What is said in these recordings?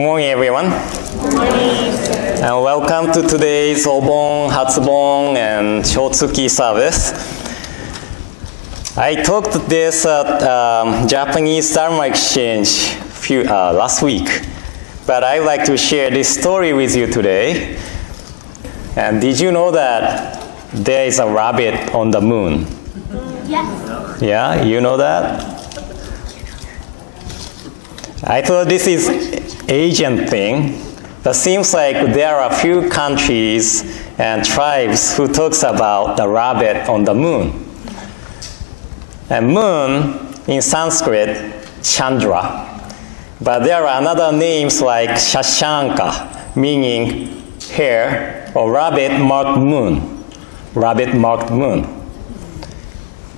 Good morning, everyone. Good morning. And welcome to today's Obon, Hatsubon, and Shotsuki service. I taught this Japanese Dharma exchange last week, but I'd like to share this story with you today. And did you know that there is a rabbit on the moon? Yes. Yeah, you know that? I thought this is Asian thing, but seems like there are a few countries and tribes who talks about the rabbit on the moon. And moon in Sanskrit, Chandra, but there are another names like Shashanka, meaning hare, or rabbit marked moon, rabbit marked moon.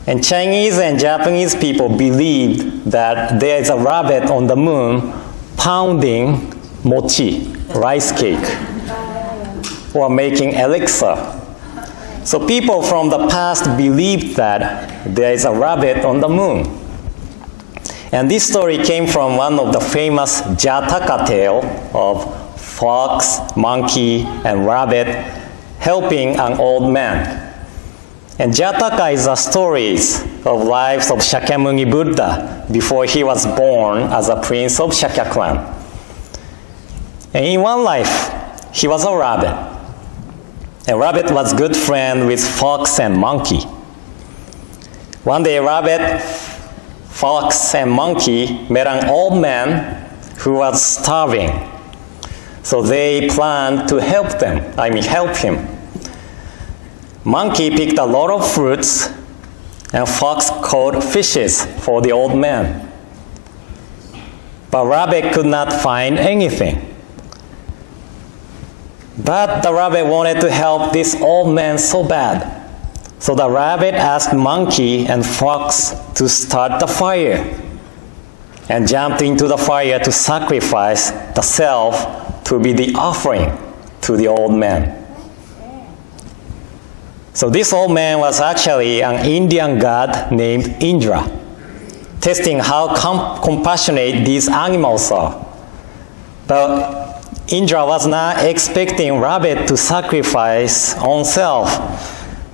And Chinese and Japanese people believed that there is a rabbit on the moon pounding mochi, rice cake, or making elixir. So people from the past believed that there is a rabbit on the moon. And this story came from one of the famous Jataka tale of fox, monkey, and rabbit helping an old man. And Jataka is the stories of lives of Shakyamuni Buddha before he was born as a prince of Shakya clan. And in one life, he was a rabbit. And rabbit was good friend with fox and monkey. One day, rabbit, fox, and monkey met an old man who was starving. So they planned to help him. Monkey picked a lot of fruits, and fox caught fishes for the old man. But rabbit could not find anything. But the rabbit wanted to help this old man so bad. So the rabbit asked monkey and fox to start the fire and jumped into the fire to sacrifice the self to be the offering to the old man. So this old man was actually an Indian god named Indra, testing how compassionate these animals are. But Indra was not expecting rabbit to sacrifice own self,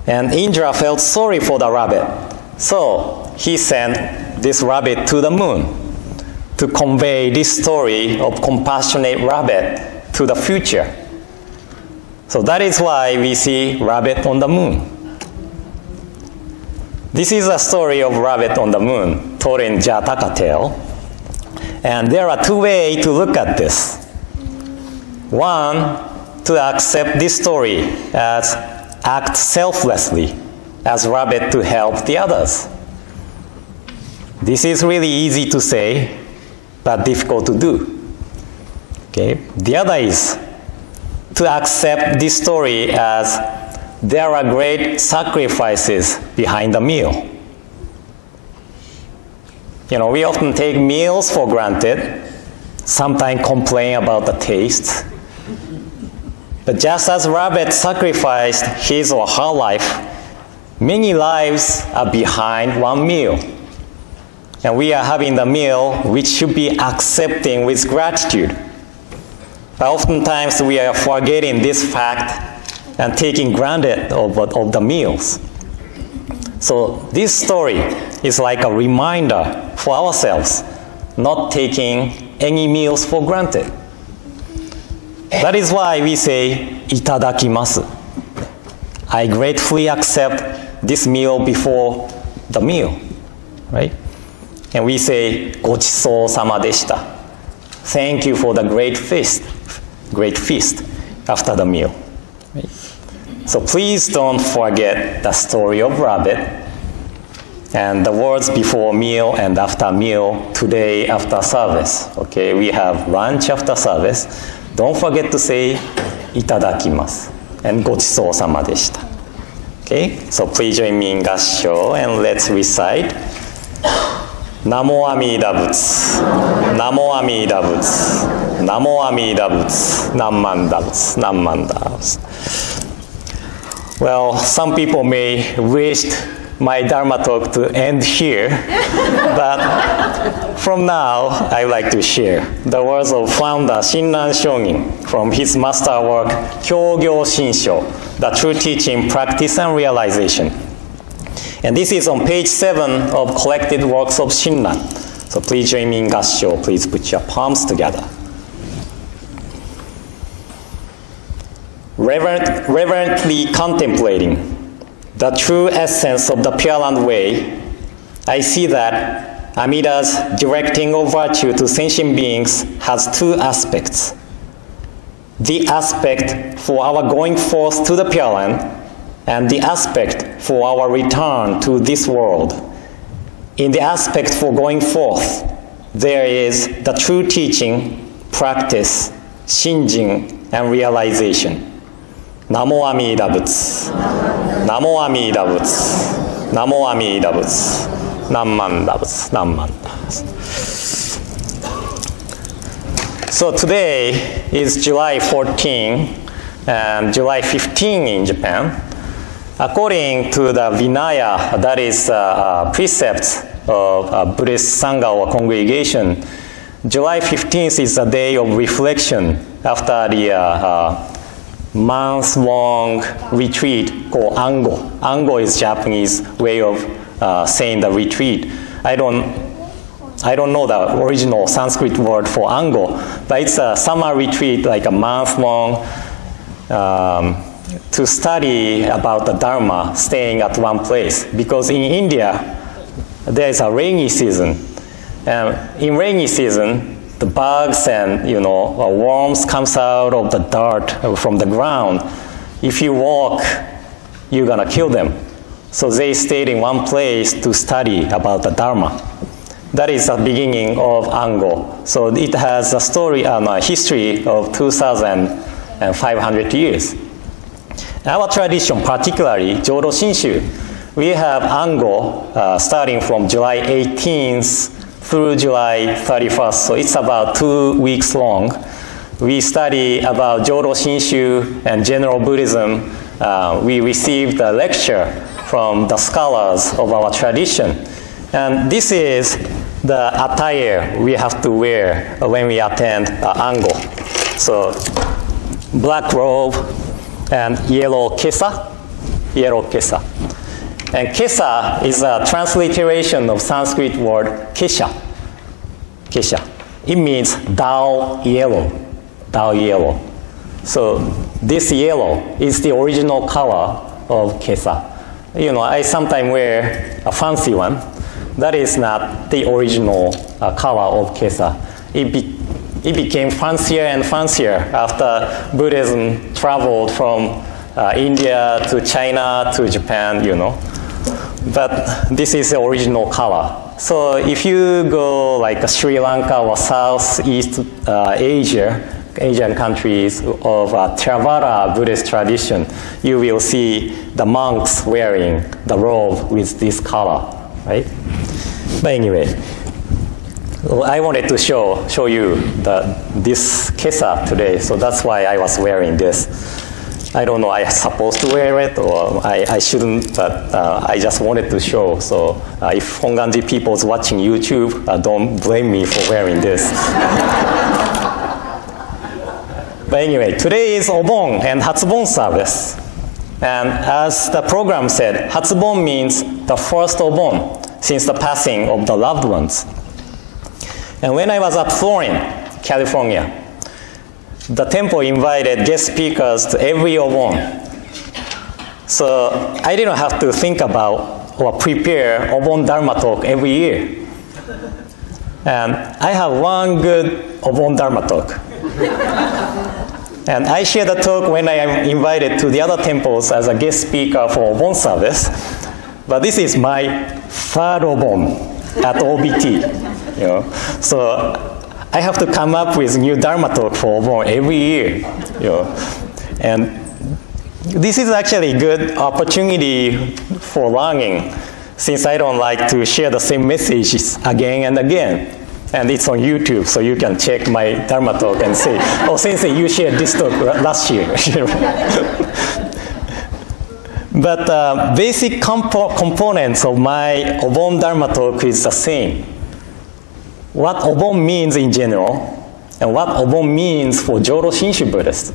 and Indra felt sorry for the rabbit. So he sent this rabbit to the moon to convey this story of compassionate rabbit to the future. So that is why we see rabbit on the moon. This is a story of rabbit on the moon told in Jataka tale. And there are two ways to look at this. One, to accept this story as act selflessly as rabbit to help the others. This is really easy to say, but difficult to do. Okay? The other is to accept this story as there are great sacrifices behind the meal. You know, we often take meals for granted, sometimes complain about the taste. But just as rabbit sacrificed his or her life, many lives are behind one meal. And we are having the meal which should be accepting with gratitude. But oftentimes we are forgetting this fact and taking granted of the meals. So this story is like a reminder for ourselves, not taking any meals for granted. That is why we say, itadakimasu. I gratefully accept this meal before the meal, right? And we say, gochisou sama deshita. Thank you for the great feast after the meal. Right? So please don't forget the story of rabbit and the words before meal and after meal today after service. Okay, we have lunch after service. Don't forget to say itadakimasu and gochisou sama deshita. Okay, so please join me in gassho and let's recite. Namo Amida Butsu, Namo Amida Butsu, Namo Amida Butsu, Nammanda Butsu, Nammanda Butsu. Well, some people may wish my Dharma talk to end here, but from now, I would like to share the words of founder Shinran Shonin from his master work, Kyōgyō Shinshu, The True Teaching, Practice and Realization. And this is on page 7 of collected works of Shinran. So please join me in gassho. Please put your palms together. Reverently contemplating the true essence of the Pure Land Way, I see that Amida's directing of virtue to sentient beings has two aspects. The aspect for our going forth to the Pure Land, and the aspect for our return to this world. In the aspect for going forth, there is the true teaching, practice, shinjin, and realization. Namo Amida Butsu. Namo Amida Butsu. Namo Amida Butsu. Namman Butsu. Namman. So today is July 14 and July 15 in Japan. According to the Vinaya, that is precepts of Buddhist Sangha or congregation, July 15th is a day of reflection after the month-long retreat called Ango. Ango is Japanese way of saying the retreat. I don't know the original Sanskrit word for Ango, but it's a summer retreat, like a month-long, to study about the Dharma, staying at one place. Because in India, there is a rainy season. In rainy season, the bugs and worms comes out of the dirt from the ground. If you walk, you're gonna kill them. So they stayed in one place to study about the Dharma. That is the beginning of Ango. So it has a story and a history of 2,500 years. Our tradition, particularly Jodo Shinshu, we have Ango starting from July 18th through July 31st, so it's about 2 weeks long. We study about Jodo Shinshu and general Buddhism. We received a lecture from the scholars of our tradition. And this is the attire we have to wear when we attend Ango. So black robe and yellow kesa. And kesa is a transliteration of Sanskrit word kesha. Kesha. It means dull yellow. Dull yellow. So this yellow is the original color of kesa. I sometimes wear a fancy one. That is not the original color of kesa. It became fancier and fancier after Buddhism traveled from India to China to Japan, But this is the original color. So if you go like Sri Lanka or Southeast Asian countries of Theravada Buddhist tradition, you will see the monks wearing the robe with this color, right? But anyway, I wanted to show you this kesa today, so that's why I was wearing this. I don't know, I'm supposed to wear it or I shouldn't, but I just wanted to show. So if Hongwanji people's watching YouTube, don't blame me for wearing this. But anyway, today is Obon and Hatsubon service. And as the program said, Hatsubon means the first Obon since the passing of the loved ones. And when I was at Florence, California, the temple invited guest speakers to every Obon. So I didn't have to think about or prepare Obon Dharma talk every year. And I have one good Obon Dharma talk. And I share the talk when I am invited to the other temples as a guest speaker for Obon service. But this is my third Obon at OBT. So I have to come up with new Dharma talk for Obon every year. And this is actually a good opportunity for learning, since I don't like to share the same messages again and again. And it's on YouTube, so you can check my Dharma talk and say, oh, Sensei, you shared this talk last year. But basic components of my Obon Dharma talk is the same. What Obon means in general, and what Obon means for Jodo Shinshu Buddhists.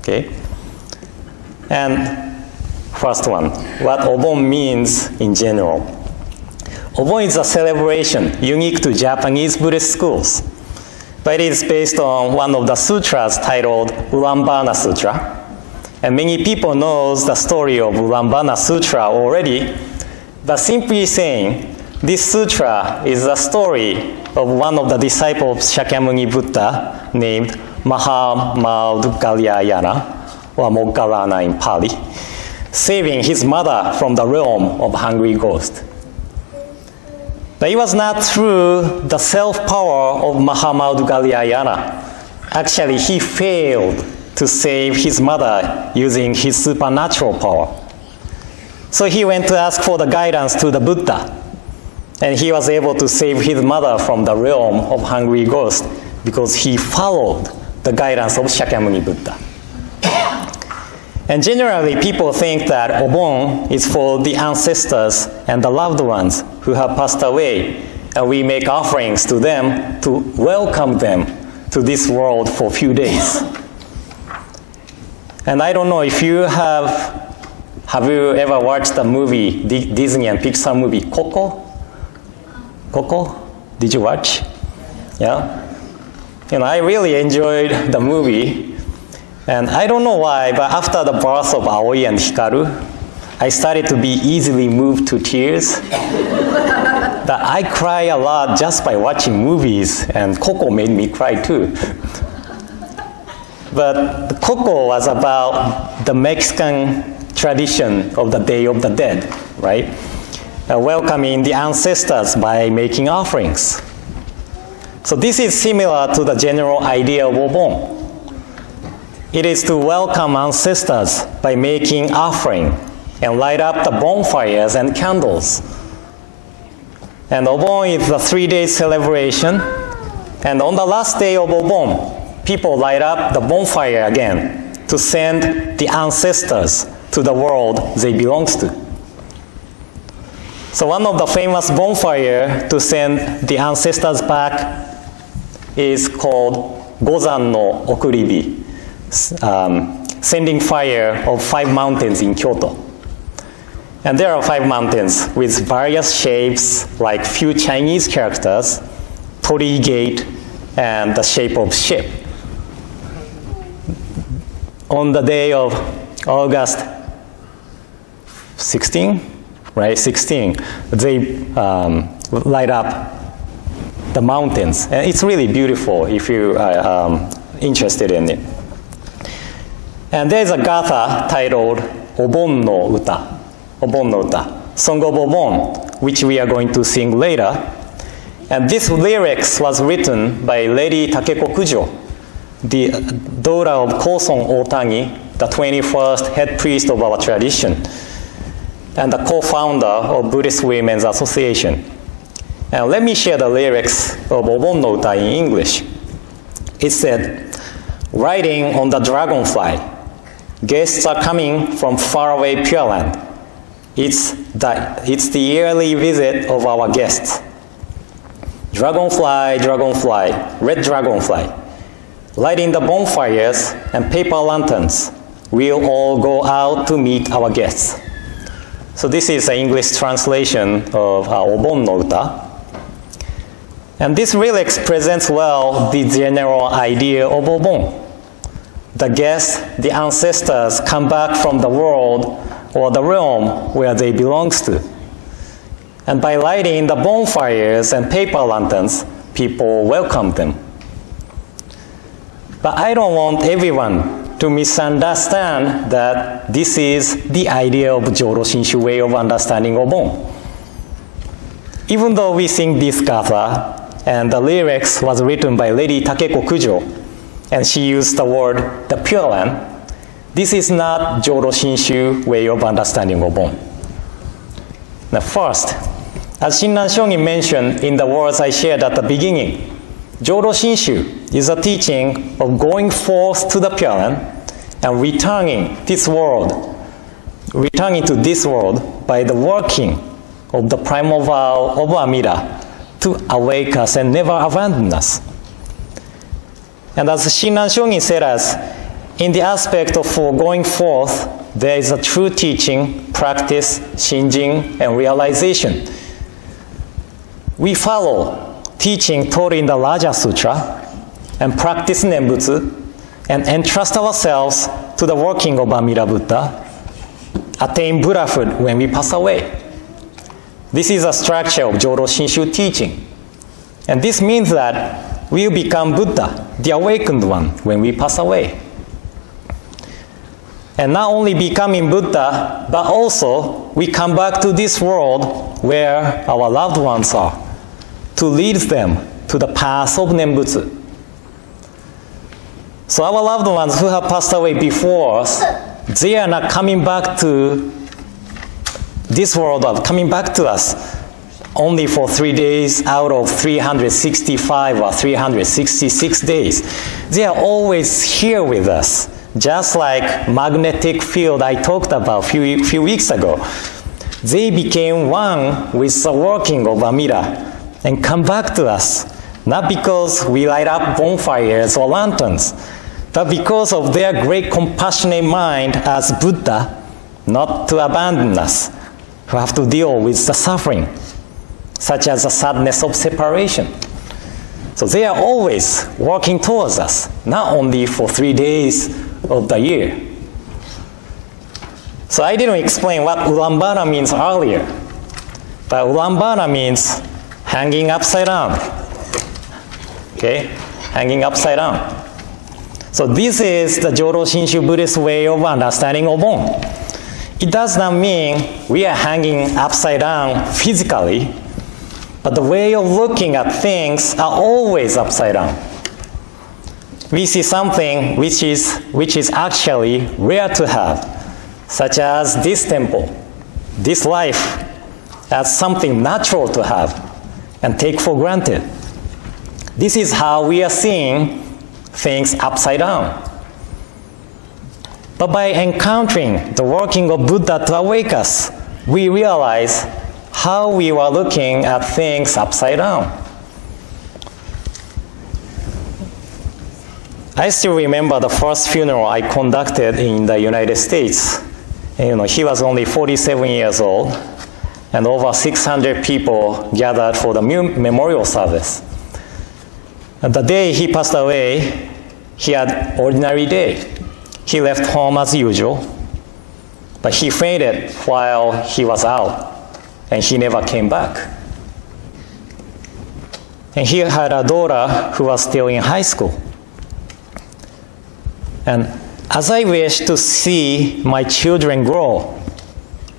Okay? And first one, what Obon means in general. Obon is a celebration unique to Japanese Buddhist schools, but it is based on one of the sutras titled Ulambana Sutra. And many people know the story of Ulambana Sutra already, but simply saying, this sutra is the story of one of the disciples of Shakyamuni Buddha named Mahamaugalyayana, or Moggallana in Pali, saving his mother from the realm of hungry ghosts. But it was not through the self-power of Mahamaugalyayana. Actually, he failed to save his mother using his supernatural power. So he went to ask for the guidance to the Buddha. And he was able to save his mother from the realm of hungry ghosts because he followed the guidance of Shakyamuni Buddha. And generally, people think that Obon is for the ancestors and the loved ones who have passed away, and we make offerings to them to welcome them to this world for a few days. And I don't know if you have you ever watched the movie, Disney and Pixar movie, Coco? Coco? Did you watch? Yeah? I really enjoyed the movie. And I don't know why, but after the birth of Aoi and Hikaru, I started to be easily moved to tears. That I cry a lot just by watching movies, and Coco made me cry too. But Coco was about the Mexican tradition of the Day of the Dead, right? Welcoming the ancestors by making offerings. So this is similar to the general idea of Obon. It is to welcome ancestors by making offering and light up the bonfires and candles. And Obon is a 3-day celebration. And on the last day of Obon, people light up the bonfire again to send the ancestors to the world they belong to. So one of the famous bonfire to send the ancestors back is called Gozan no Okuribi, sending fire of 5 mountains in Kyoto. And there are 5 mountains with various shapes, like few Chinese characters, torii gate, and the shape of ship. On the day of August 16, right, 16, they light up the mountains. And it's really beautiful if you are interested in it. And there's a gatha titled Obon no Uta, Song of Obon, which we are going to sing later. And this lyrics was written by Lady Takeko Kujo, the daughter of Kosong Otangi, the 21st head priest of our tradition, and the co-founder of Buddhist Women's Association. And let me share the lyrics of Obon no Uta in English. It said, "Riding on the dragonfly, guests are coming from faraway Pure Land. It's the yearly visit of our guests. Dragonfly, dragonfly, red dragonfly, lighting the bonfires and paper lanterns, we'll all go out to meet our guests." So this is an English translation of Obon no Uta. And this really presents well the general idea of Obon. The guests, the ancestors, come back from the world or the realm where they belong to. And by lighting the bonfires and paper lanterns, people welcome them. But I don't want everyone to misunderstand that this is the idea of Jodo Shinshu way of understanding Obon. Even though we sing this gatha, and the lyrics was written by Lady Takeko Kujo, and she used the word the Pure Land, this is not Jodo Shinshu way of understanding Obon. Now first, as Shinran Shongin mentioned in the words I shared at the beginning, Jodo Shinshu is a teaching of going forth to the Pure Land and returning this world returning to this world by the working of the primal vow of Amida to awake us and never abandon us. And as Shinran Shogin said us, in the aspect of going forth, there is a true teaching, practice, shinjin, and realization. We follow teaching taught in the Raja Sutra and practice Nembutsu and entrust ourselves to the working of Amida Buddha, attain Buddhahood when we pass away. This is a structure of Jodo Shinshu teaching. And this means that we will become Buddha, the awakened one, when we pass away. And not only becoming Buddha, but also we come back to this world where our loved ones are, to lead them to the path of Nembutsu. So our loved ones who have passed away before us, they are not coming back to this world, or coming back to us only for 3 days out of 365 or 366 days. They are always here with us, just like magnetic field I talked about a few weeks ago. They became one with the working of Amida and come back to us, not because we light up bonfires or lanterns, but because of their great compassionate mind as Buddha, not to abandon us, who have to deal with the suffering, such as the sadness of separation. So they are always working towards us, not only for 3 days of the year. So I didn't explain what Ulambana means earlier, but Ulambana means hanging upside down. Okay? Hanging upside down. So this is the Jodo Shinshu Buddhist way of understanding Obon. It does not mean we are hanging upside down physically, but the way of looking at things are always upside down. We see something which is actually rare to have, such as this temple, this life, as something natural to have and take for granted. This is how we are seeing things upside down. But by encountering the working of Buddha to awake us, we realize how we were looking at things upside down. I still remember the first funeral I conducted in the United States. He was only 47 years old, and over 600 people gathered for the memorial service. And the day he passed away, he had ordinary day. He left home as usual, but he fainted while he was out, and he never came back. And he had a daughter who was still in high school. And as I wish to see my children grow,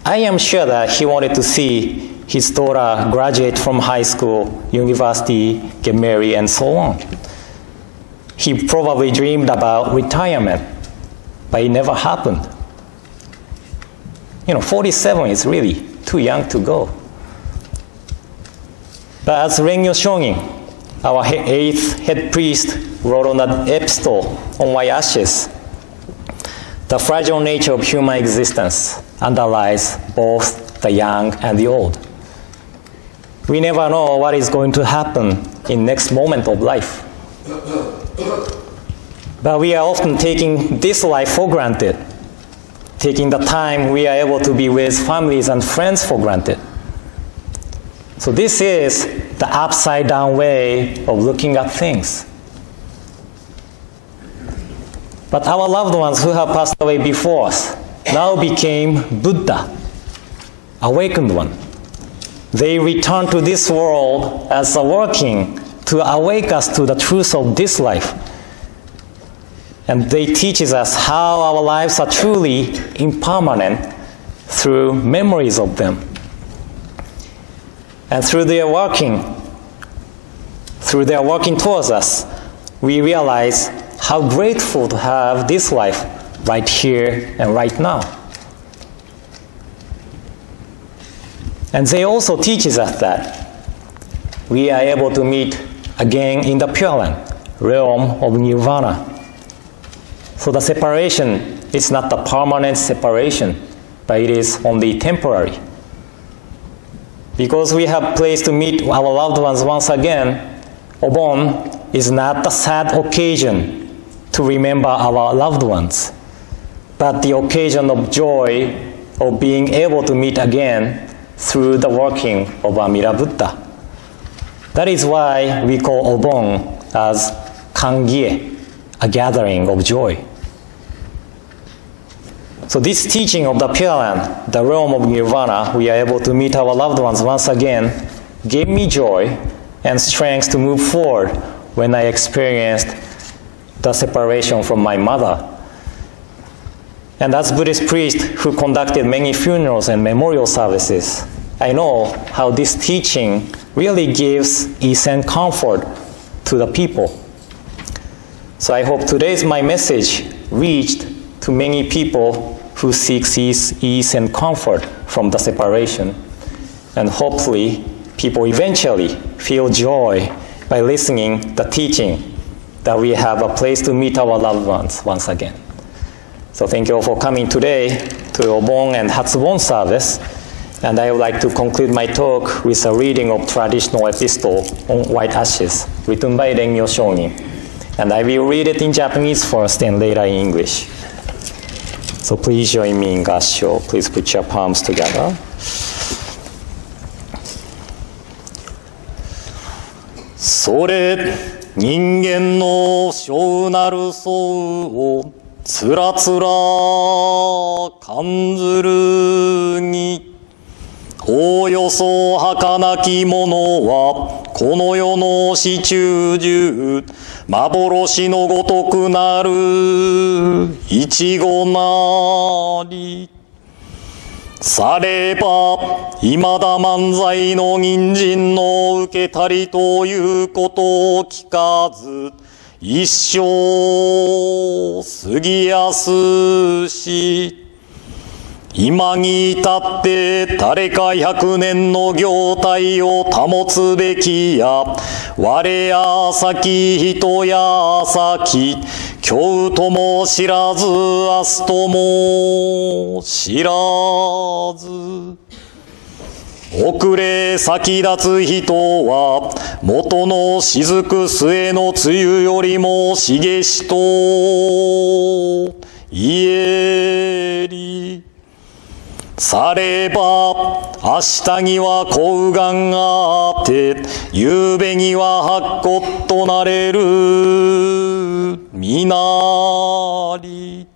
I am sure that he wanted to see his daughter graduate from high school, university, get married, and so on. He probably dreamed about retirement, but it never happened. 47 is really too young to go. But as Rengyo Shogin, our 8th head priest, wrote on that epistle on my ashes, the fragile nature of human existence underlies both the young and the old. We never know what is going to happen in next moment of life. But we are often taking this life for granted, taking the time we are able to be with families and friends for granted. So this is the upside down way of looking at things. But our loved ones who have passed away before us now became Buddha, awakened one. They return to this world as a working to awake us to the truth of this life. And they teach us how our lives are truly impermanent through memories of them. And through their working towards us, we realize how grateful to have this life right here and right now. And they also teach us that we are able to meet again in the Pure Land, realm of Nirvana. So the separation is not the permanent separation, but it is only temporary. Because we have place to meet our loved ones once again, Obon is not a sad occasion to remember our loved ones, but the occasion of joy of being able to meet again through the working of Amida Buddha. That is why we call Obon as Kangie, a gathering of joy. So this teaching of the Pure Land, the realm of Nirvana, we are able to meet our loved ones once again, gave me joy and strength to move forward when I experienced the separation from my mother. And as Buddhist priest who conducted many funerals and memorial services, I know how this teaching really gives ease and comfort to the people. So I hope today's my message reached to many people who seek ease and comfort from the separation. And hopefully, people eventually feel joy by listening the teaching that we have a place to meet our loved ones once again. So thank you all for coming today to Obon and Hatsubon service. And I would like to conclude my talk with a reading of traditional epistle on white ashes, written by Rengyo Shonin. And I will read it in Japanese first and later in English. So please join me in gassho. Please put your palms together. それ人間の小なる相をつらつら感ずるにおおよそ儚きものはこの世の始終中幻のごとくなるいちごなりさればいまだ漫才の人参の受けたりということを聞かず一生過ぎやすし今に至って誰か100年の業態を保つべきや我や先人や先今日とも知らず明日とも知らず遅れ先立つ人は元の雫末の梅雨よりも茂しと言えりされば明日には小がんがあって夕べには白骨となれるみなり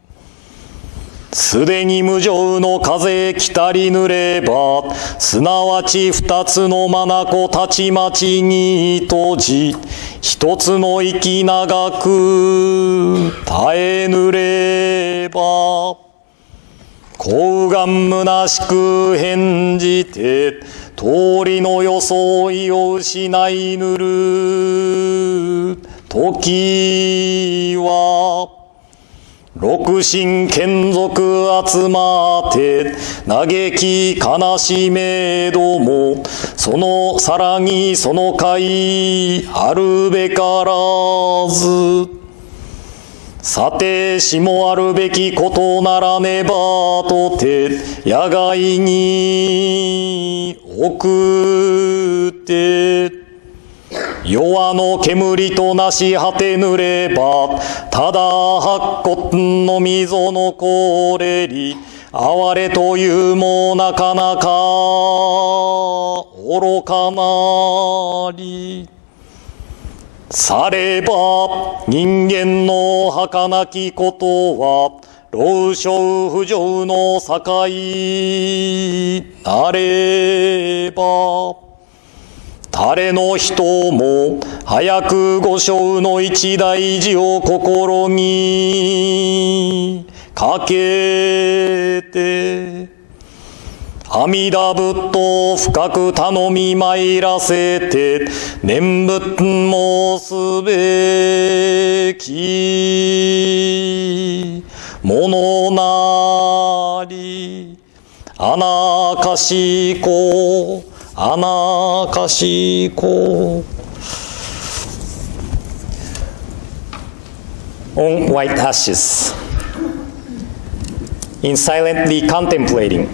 すでに無常の風来たりぬればすなわち二つの眼たちまちに閉じ一つの息長く耐えぬれば高願虚しく返じて通りの装いを失いぬる時は六神眷属集まって嘆き悲しめどもそのさらにその会あるべからずさてしもあるべきことならねばとて野外に送って弱の煙となし果てぬればただ白骨の溝のこれり哀れというもなかなか愚かなりされば人間の儚きことは老少不浄の境なれば誰の人も早く五生の一大事を心にかけて阿弥陀仏と深く頼み参らせて念仏申すべきものなりあなかしこあなかしこ On white ashes in silently contemplating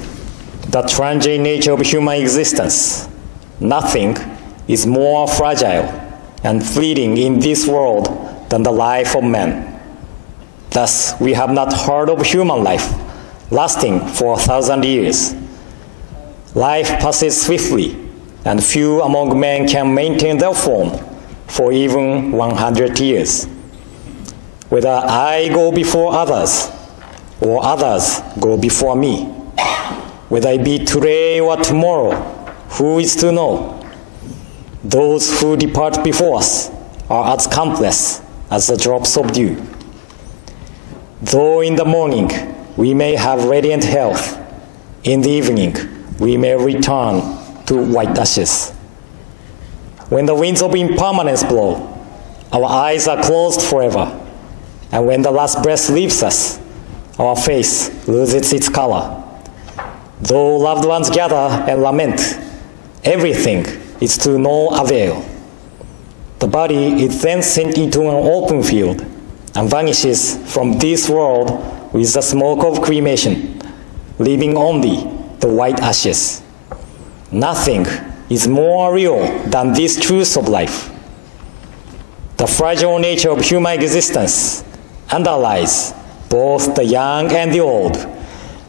the transient nature of human existence, nothing is more fragile and fleeting in this world than the life of man. Thus, we have not heard of human life lasting for 1,000 years. Life passes swiftly, and few among men can maintain their form for even 100 years. Whether I go before others, or others go before me, whether it be today or tomorrow, who is to know? Those who depart before us are as countless as the drops of dew. Though in the morning we may have radiant health, in the evening we may return to white ashes. When the winds of impermanence blow, our eyes are closed forever, and when the last breath leaves us, our face loses its color. Though loved ones gather and lament, everything is to no avail. The body is then sent into an open field and vanishes from this world with the smoke of cremation, leaving only the white ashes. Nothing is more real than this truth of life. The fragile nature of human existence underlies both the young and the old.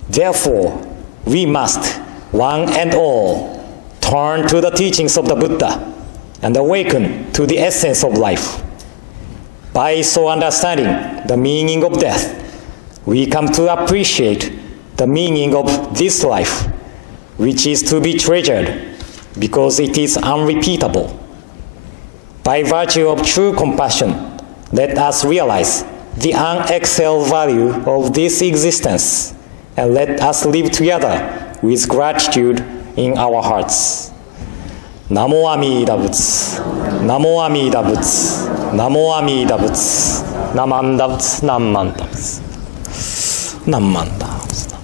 Therefore, we must, one and all, turn to the teachings of the Buddha and awaken to the essence of life. By so understanding the meaning of death, we come to appreciate the meaning of this life, which is to be treasured because it is unrepeatable. By virtue of true compassion, let us realize the unexcelled value of this existence, and let us live together with gratitude in our hearts. Namo Amida Butsu, Namo Amida Butsu, Namo Amida Butsu, Namanda Butsu, Namanda Butsu, Namanda Butsu.